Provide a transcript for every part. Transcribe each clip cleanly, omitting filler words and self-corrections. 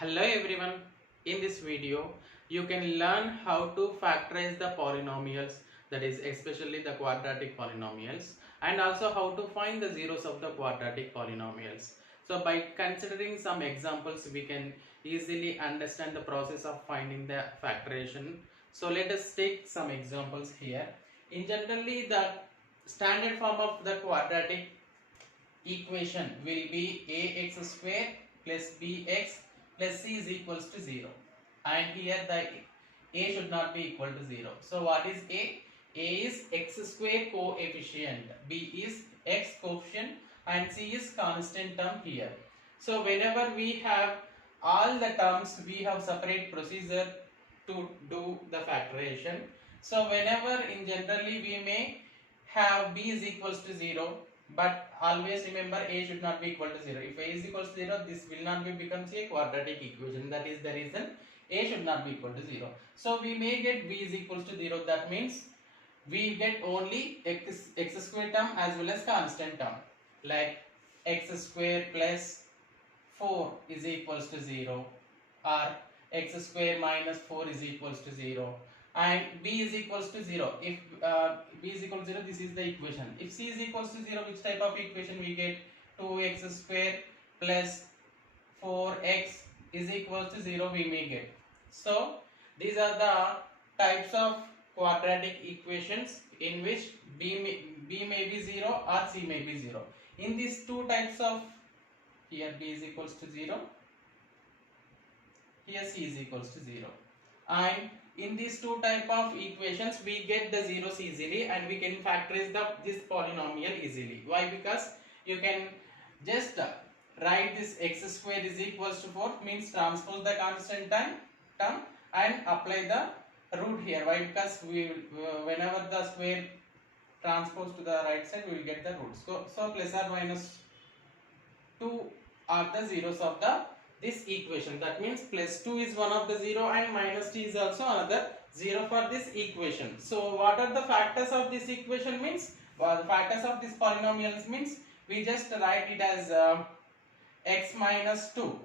Hello everyone, in this video you can learn how to factorize the polynomials, that is especially the quadratic polynomials, and also how to find the zeros of the quadratic polynomials. So by considering some examples we can easily understand the process of finding the factorization. So let us take some examples here. In generally the standard form of the quadratic equation will be ax square plus bx plus c is equals to 0, and here the a should not be equal to 0. So what is a? A is x square coefficient, b is x coefficient, and c is constant term here. So whenever we have all the terms, we have separate procedure to do the factorization. So whenever in generally we may have b is equals to 0, but always remember a should not be equal to 0. If a is equal to 0, this will not be becomes a quadratic equation. That is the reason a should not be equal to 0. So we may get b is equals to 0. That means we get only x square term as well as constant term, like x square plus 4 is equals to 0, or x square minus 4 is equals to 0, and b is equals to 0. If b is equal to 0, this is the equation. If c is equals to 0, which type of equation we get? 2x square plus 4x is equals to 0 we may get. So these are the types of quadratic equations in which b may be 0 or c may be 0. In these two types of, here b is equals to 0, here c is equals to 0, and in these two type of equations we get the zeros easily, and we can factorize this polynomial easily. Why? Because you can just write this x square is equals to 4, means transpose the constant term and apply the root here. Why? Because we whenever the square transpose to the right side we will get the root. So plus or minus 2 are the zeros of this equation. That means plus 2 is one of the 0 and minus 2 is also another 0 for this equation. So what are the factors of this equation means? Well, the factors of this polynomials means we just write it as x minus 2.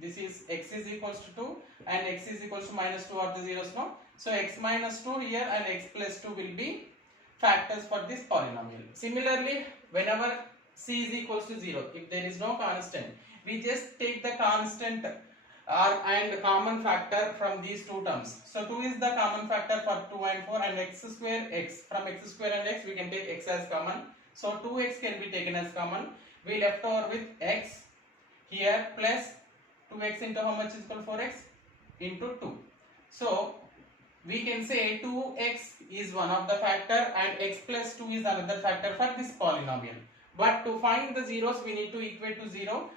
This is x is equals to 2 and x is equals to minus 2 are the zeros now. So x minus 2 here and x plus 2 will be factors for this polynomial. Similarly, whenever c is equals to 0, if there is no constant, we just take the constant and common factor from these two terms. So 2 is the common factor for 2 and 4, and x square x. From x square and x we can take x as common. So 2x can be taken as common. We left over with x here plus 2x into how much is equal to 4x into 2. So we can say 2x is one of the factor and x plus 2 is another factor for this polynomial. But to find the zeros we need to equate to 0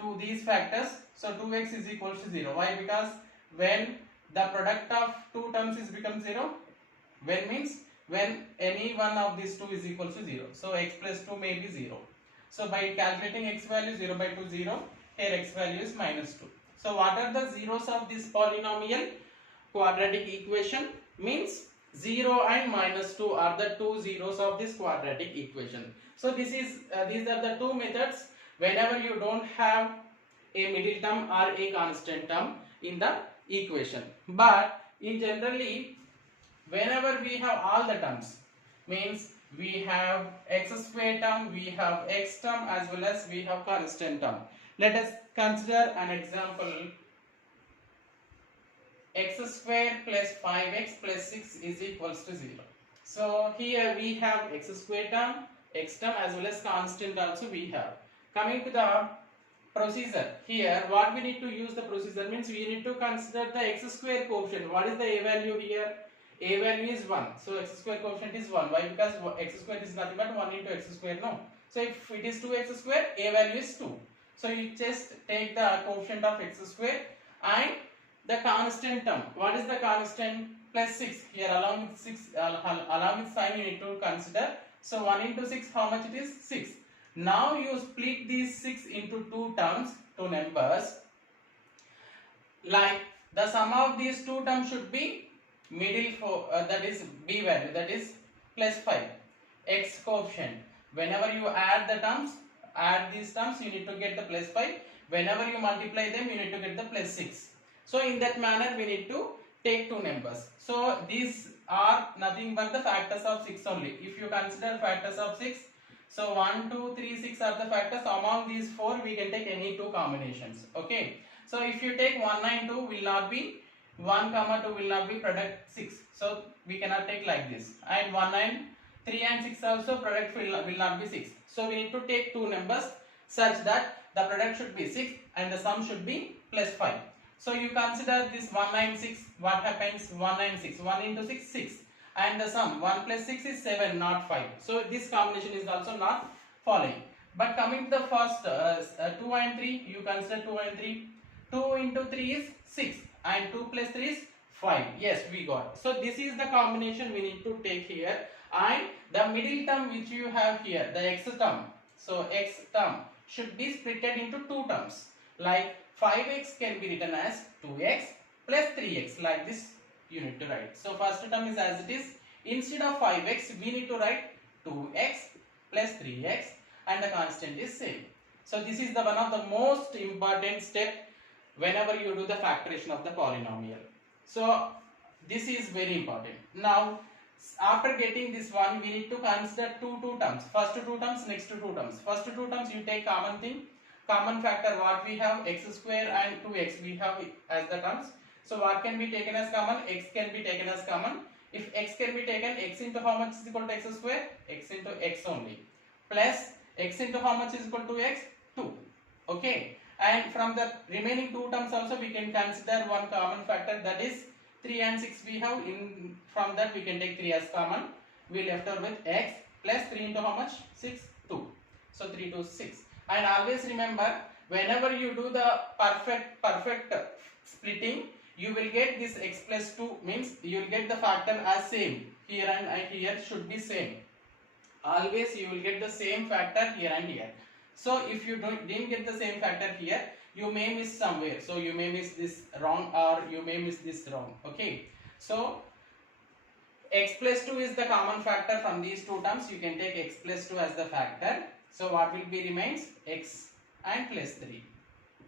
to these factors. So 2x is equals to 0. Why? Because when the product of two terms is become 0, when means when any one of these two is equals to 0. So x plus 2 may be 0. So by calculating x value 0 by 2 0, here x value is minus 2. So what are the zeros of this polynomial quadratic equation? Means 0 and minus 2 are the two zeros of this quadratic equation. So these are the two methods whenever you don't have a middle term or a constant term in the equation. But in generally, whenever we have all the terms, means we have x square term, we have x term, as well as we have constant term. Let us consider an example. X square plus 5x plus 6 is equals to 0. So here we have x square term, x term, as well as constant also we have. Coming to the procedure, here what we need to use the procedure means we need to consider the x square coefficient. What is the a value here? A value is 1. So x square coefficient is 1. Why? Because x square is nothing but 1 into x square, no. So if it is 2x square, a value is 2. So you just take the coefficient of x square and the constant term. What is the constant? Plus 6. Here along with 6, along with sign you need to consider. So 1 into 6, how much it is? 6. Now you split these 6 into two terms, two numbers. Like the sum of these two terms should be middle for that is b value, that is plus 5. X coefficient. Whenever you add these terms, you need to get the plus 5. Whenever you multiply them, you need to get the plus 6. So in that manner, we need to take two numbers. So these are nothing but the factors of 6 only. If you consider factors of 6, so 1, 2, 3, 6 are the factors. Among these 4, we can take any two combinations. Okay. So if you take 1, 9, 2 will not be 1, 2 will not be product 6. So we cannot take like this. And 1, 9, 3 and 6 also product will not be 6. So we need to take two numbers such that the product should be 6 and the sum should be plus 5. So you consider this 196, what happens? 196, 1 into 6, 6. And the sum 1 plus 6 is 7, not 5. So this combination is also not following. But coming to the first 2 and 3, you consider 2 and 3. 2 into 3 is 6 and 2 plus 3 is 5. Yes, we got. So this is the combination we need to take here. And the middle term which you have here, the x term. So x term should be split into two terms. Like 5x can be written as 2x plus 3x, like this you need to write. So first term is as it is. Instead of 5x, we need to write 2x plus 3x and the constant is same. So this is the one of the most important step whenever you do the factorization of the polynomial. So this is very important. Now after getting this one, we need to consider two terms. First two terms, next two terms. First two terms you take common thing. Common factor what we have, x square and 2x we have as the terms. So what can be taken as common? X can be taken as common. If x can be taken, x into how much is equal to x square? X into x only. Plus x into how much is equal to x? 2. Okay. And from the remaining two terms also we can consider one common factor, that is 3 and 6 we have. In from that we can take 3 as common. We left out with x plus 3 into how much? 6, 2. So 3 to 6. And always remember, whenever you do the perfect splitting, you will get this x plus 2, means you will get the factor as same. Here and here should be same. Always you will get the same factor here and here. So if you didn't get the same factor here, you may miss somewhere. So you may miss this wrong or you may miss this wrong. Okay. So x plus 2 is the common factor from these two terms. You can take x plus 2 as the factor. So what will be remains? X and plus 3.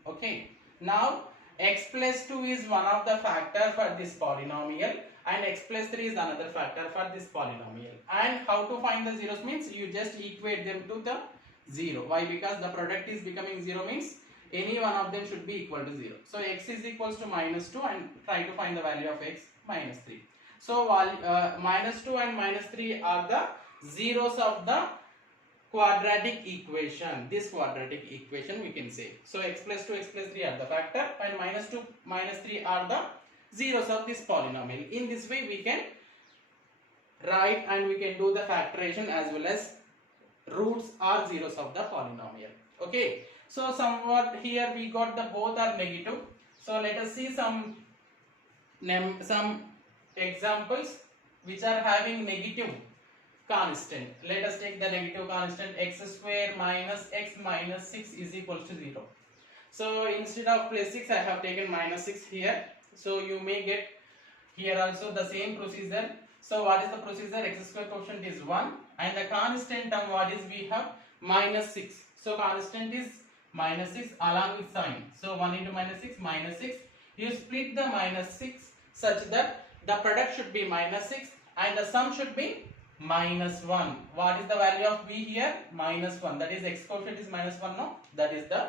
Okay. Now x plus 2 is one of the factor for this polynomial and x plus 3 is another factor for this polynomial. And how to find the zeros means you just equate them to the 0. Why? Because the product is becoming 0 means any one of them should be equal to 0. So x is equals to minus 2 and try to find the value of x minus 3. So minus 2 and minus 3 are the zeros of the quadratic equation. This quadratic equation we can say. So x plus 2, x plus 3 are the factor and minus 2, minus 3 are the zeros of this polynomial. In this way we can write and we can do the factorization as well as roots or zeros of the polynomial. Okay. So somewhat here we got the both are negative. So let us see some examples which are having negative constant. Let us take the negative constant x square minus x minus 6 is equal to 0. So instead of plus 6 I have taken minus 6 here. So you may get here also the same procedure. So what is the procedure? X square quotient is 1 and the constant term what is we have? Minus 6. So constant is minus 6 along with sign. So 1 into minus 6 minus 6. You split the minus 6 such that the product should be minus 6 and the sum should be minus 1. What is the value of b here? Minus 1. That is x quotient is minus 1 now. That is the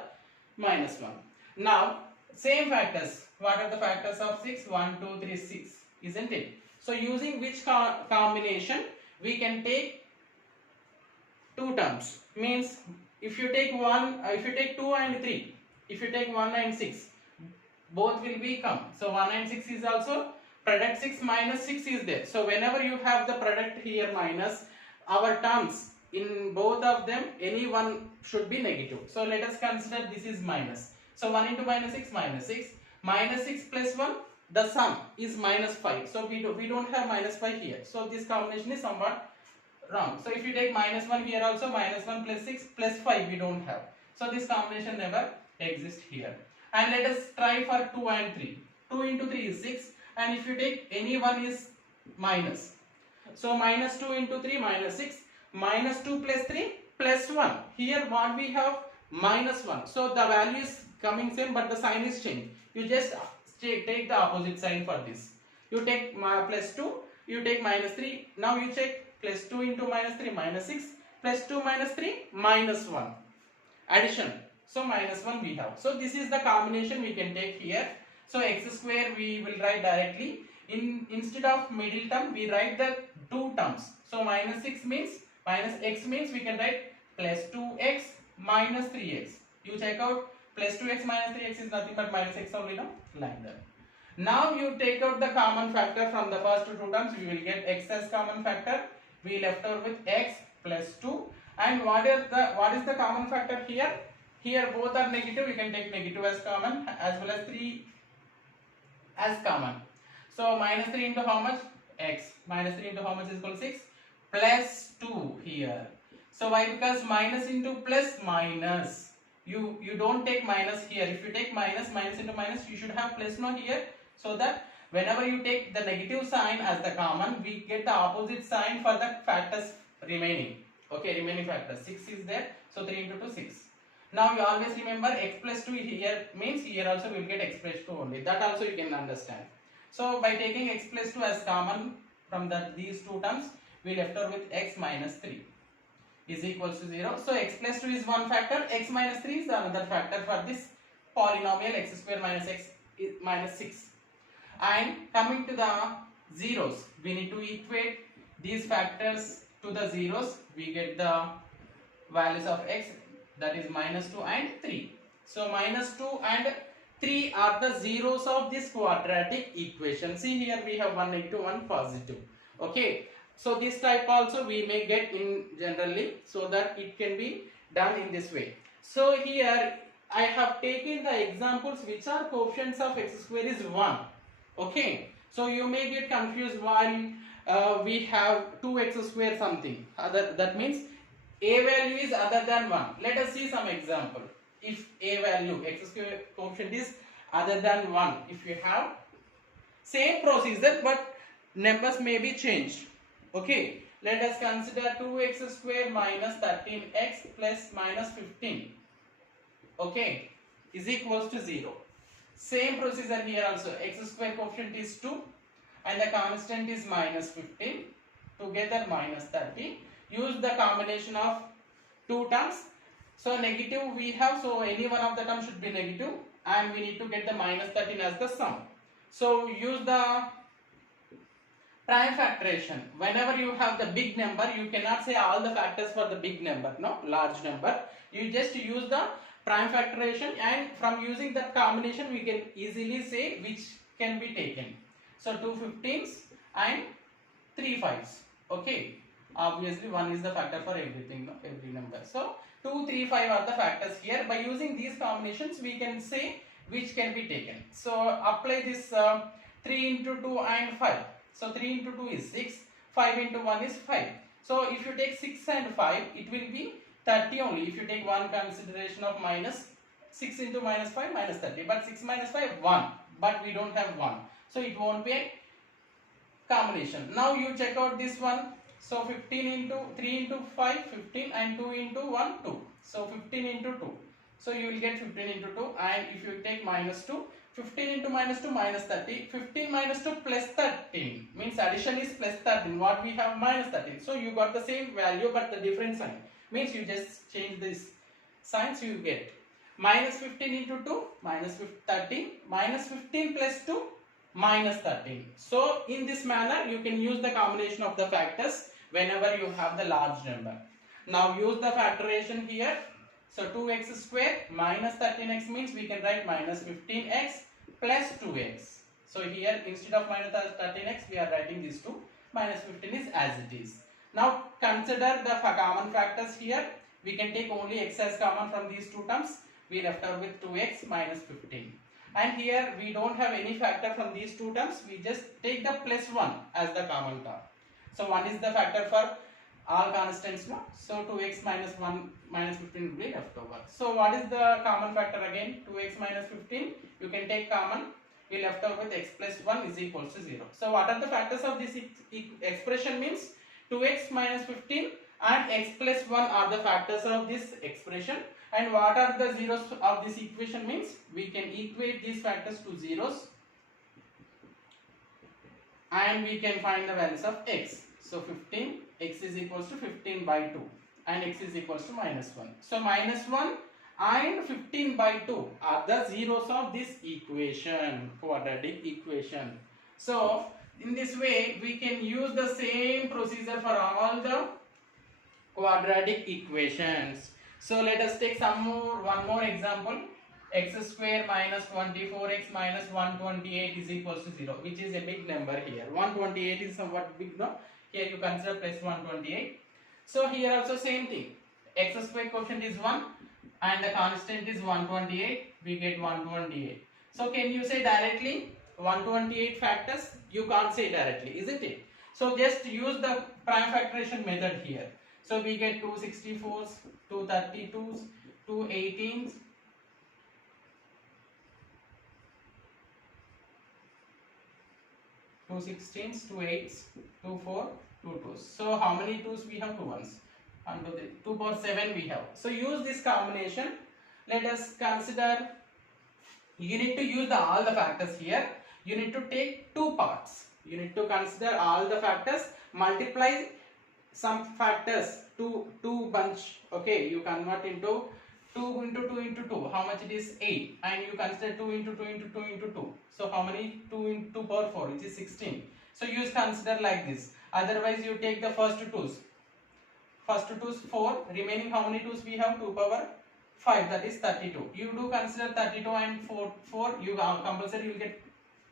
minus 1. Now same factors. What are the factors of 6? 1, 2, 3, 6. Isn't it? So using which combination we can take two terms. Means if you take 2 and 3, if you take 1 and 6, both will become. So 1 and 6 is also product 6 minus 6 is there. So whenever you have the product here minus, our terms in both of them any one should be negative. So let us consider this is minus. So 1 into minus 6 minus 6. Minus 6 plus 1, the sum is minus 5. So we don't have minus 5 here. So this combination is somewhat wrong. So if you take minus 1 here also, minus 1 plus 6 plus 5 we don't have. So this combination never exists here. And let us try for 2 and 3. 2 into 3 is 6 and if you take any one is minus. So minus 2 into 3 minus 6, minus 2 plus 3 plus 1. Here what we have? Minus 1. So the value is coming same, but the sign is changed. You just take the opposite sign for this. You take plus 2, you take minus 3. Now you check plus 2 into minus 3 minus 6, plus 2 minus 3 minus 1. Addition. So minus 1 we have. So this is the combination we can take here. So x square we will write directly. Instead of middle term we write the two terms. So minus 6 means, minus x means we can write plus 2x minus 3x. You check out plus 2x minus 3x is nothing but minus x only, no? Like that. Now you take out the common factor from the first two terms. We will get x as common factor. We left over with x plus 2. And what is the common factor here? Here both are negative. You can take negative as common as well as 3 as common. So minus 3 into how much? X. Minus 3 into how much is equal to 6? Plus 2 here. So why? Because minus into plus minus. You don't take minus here. If you take minus into minus, you should have plus no here. So that whenever you take the negative sign as the common, we get the opposite sign for the factors remaining. Okay, remaining factors. 6 is there. So 3 into 2, 6. Now you always remember x plus 2 here means here also we will get x plus 2 only. That also you can understand. So by taking x plus 2 as common from these two terms, we left over with x minus 3 is equals to 0. So x plus 2 is one factor, x minus 3 is another factor for this polynomial x square minus x minus 6. And coming to the zeros, we need to equate these factors to the zeros. We get the values of x, that is minus 2 and 3. So minus 2 and 3 are the zeros of this quadratic equation. See here we have one negative, one positive. Okay. So this type also we may get in generally, so that it can be done in this way. So here I have taken the examples which are coefficients of x square is 1. Okay. So you may get confused while we have 2x square something. That means a value is other than 1. Let us see some example. If a value x square coefficient is other than 1, if you have same procedure but numbers may be changed. Okay, let us consider 2x square minus 13x plus minus 15. Okay, is equals to 0. Same procedure here also. X square coefficient is 2 and the constant is minus 15. Together minus 30. Use the combination of two terms. So negative we have, so any one of the terms should be negative, and we need to get the minus 13 as the sum. So use the prime factoration. Whenever you have the big number, you cannot say all the factors for the big number, no, large number. You just use the prime factoration, and from using that combination we can easily say which can be taken. So 2 15s and 3 5s. Okay. Obviously 1 is the factor for everything, no? Every number. So 2, 3, 5 are the factors here. By using these combinations we can say which can be taken. So apply this 3 into 2 and 5. So 3 into 2 is 6, 5 into 1 is 5. So if you take 6 and 5, it will be 30 only. If you take one consideration of minus 6 into minus 5 minus 30. But 6 minus 5 1. But we don't have 1. So it won't be a combination. Now you check out this one. So 15 into 3 into 5 15 and 2 into 1 2. So 15 into 2. So you will get 15 into 2, and if you take minus 2, 15 into minus 2 minus 30. 15 minus 2 plus 13 means addition is plus 13. What we have minus 13. So you got the same value but the different sign. Means you just change this signs, you get minus 15 into 2 minus 13 minus 15 plus 2 minus 13. So in this manner you can use the combination of the factors whenever you have the large number. Now use the factoration here. So 2x square minus 13x means we can write minus 15x plus 2x. So here instead of minus 13x we are writing these two. Minus 15 is as it is. Now consider the common factors here. We can take only x as common from these two terms. We left out with 2x minus 15. And here we don't have any factor from these two terms. We just take the plus 1 as the common term. So 1 is the factor for all constants, no? So 2x minus 1 minus 15 will be left over. So what is the common factor again? 2x minus 15. You can take common. We left over with x plus 1 is equals to 0. So what are the factors of this expression means? 2x minus 15 and x plus 1 are the factors of this expression. And what are the zeros of this equation means? We can equate these factors to zeros and we can find the values of x. So 15, x is equals to 15 by 2 and x is equals to -1. So -1 and 15 by 2 are the zeros of this equation, quadratic equation. So in this way we can use the same procedure for all the quadratic equations. So let us take one more example. X square minus 24x minus 128 is equals to 0, which is a big number here. 128 is somewhat big, no? Here you consider plus 128. So here also same thing. X square quotient is 1 and the constant is 128. We get 128. So can you say directly 128 factors? You can't say directly, isn't it? So just use the prime factorization method here. So we get 264s, 232s, 218s, 216s, 28s, 24, 22s. So how many 2s we have? 2 ones. 2 power 7 we have. So use this combination. Let us consider, you need to use all the factors here. You need to take 2 parts. You need to consider all the factors, multiply some factors, 2 bunch. Okay, you convert into 2 into 2 into 2. How much it is? 8. And you consider 2 into 2 into 2 into 2. So how many? 2 into 2 power 4, which is 16. So you consider like this. Otherwise you take the first 2's. First 2's 4. Remaining how many 2's we have? 2 power 5, that is 32. You do consider 32 and 4. You compulsory you will get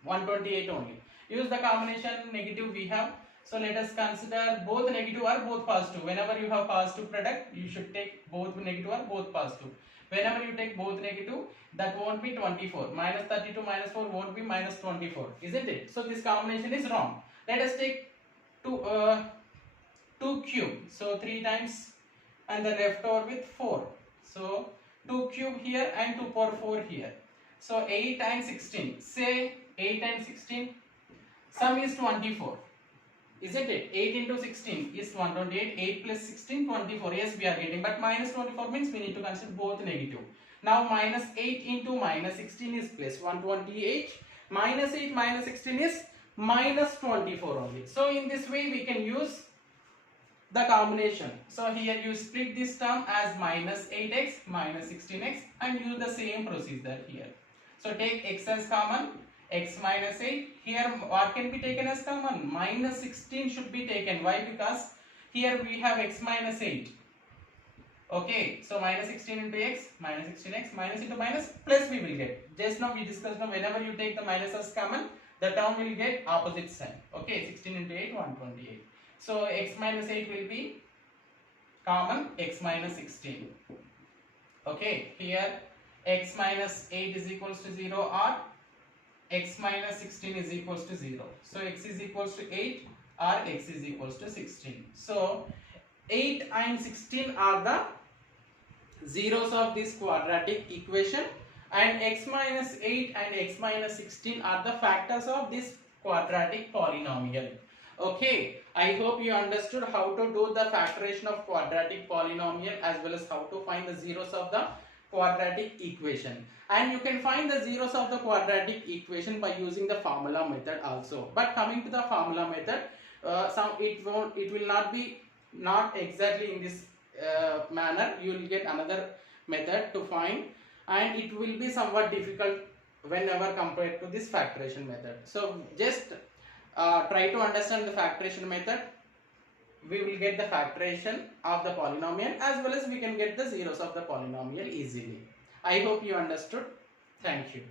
128 only. Use the combination negative we have. So let us consider both negative or both positive. Whenever you have positive product, you should take both negative or both positive. Whenever you take both negative, that won't be 24. Minus 32 minus 4 won't be minus 24, isn't it? So this combination is wrong. Let us take 2 cube. So 3 times and then left over with 4. So 2 cube here and 2 power 4 here. So 8 and 16. Say 8 and 16. Sum is 24. Isn't it? 8 into 16 is 128. 8 plus 16, 24. Yes, we are getting. But minus 24 means we need to consider both negative. Now minus 8 into minus 16 is plus 128. Minus 8 minus 16 is minus 24 only. So in this way we can use the combination. So here you split this term as minus 8x minus 16x and use the same procedure here. So take x as common. X minus 8. Here what can be taken as common? Minus 16 should be taken. Why? Because here we have x minus 8. Okay, so minus 16 into x, minus 16x, minus into minus, plus we will get. Just now we discussed, now whenever you take the minus as common, the term will get opposite sign. Okay, 16 into 8, 128. So x minus 8 will be common, x minus 16. Okay, here x minus 8 is equals to 0 or x minus 16 is equals to 0. So x is equals to 8 or x is equals to 16. So 8 and 16 are the zeros of this quadratic equation and x minus 8 and x minus 16 are the factors of this quadratic polynomial. Okay, I hope you understood how to do the factorization of quadratic polynomial as well as how to find the zeros of the quadratic equation. And you can find the zeros of the quadratic equation by using the formula method also. But coming to the formula method, it will not be exactly in this manner. You will get another method to find, and it will be somewhat difficult whenever compared to this factorization method. So just try to understand the factorization method. We will get the factorization of the polynomial as well as we can get the zeros of the polynomial easily. I hope you understood. Thank you.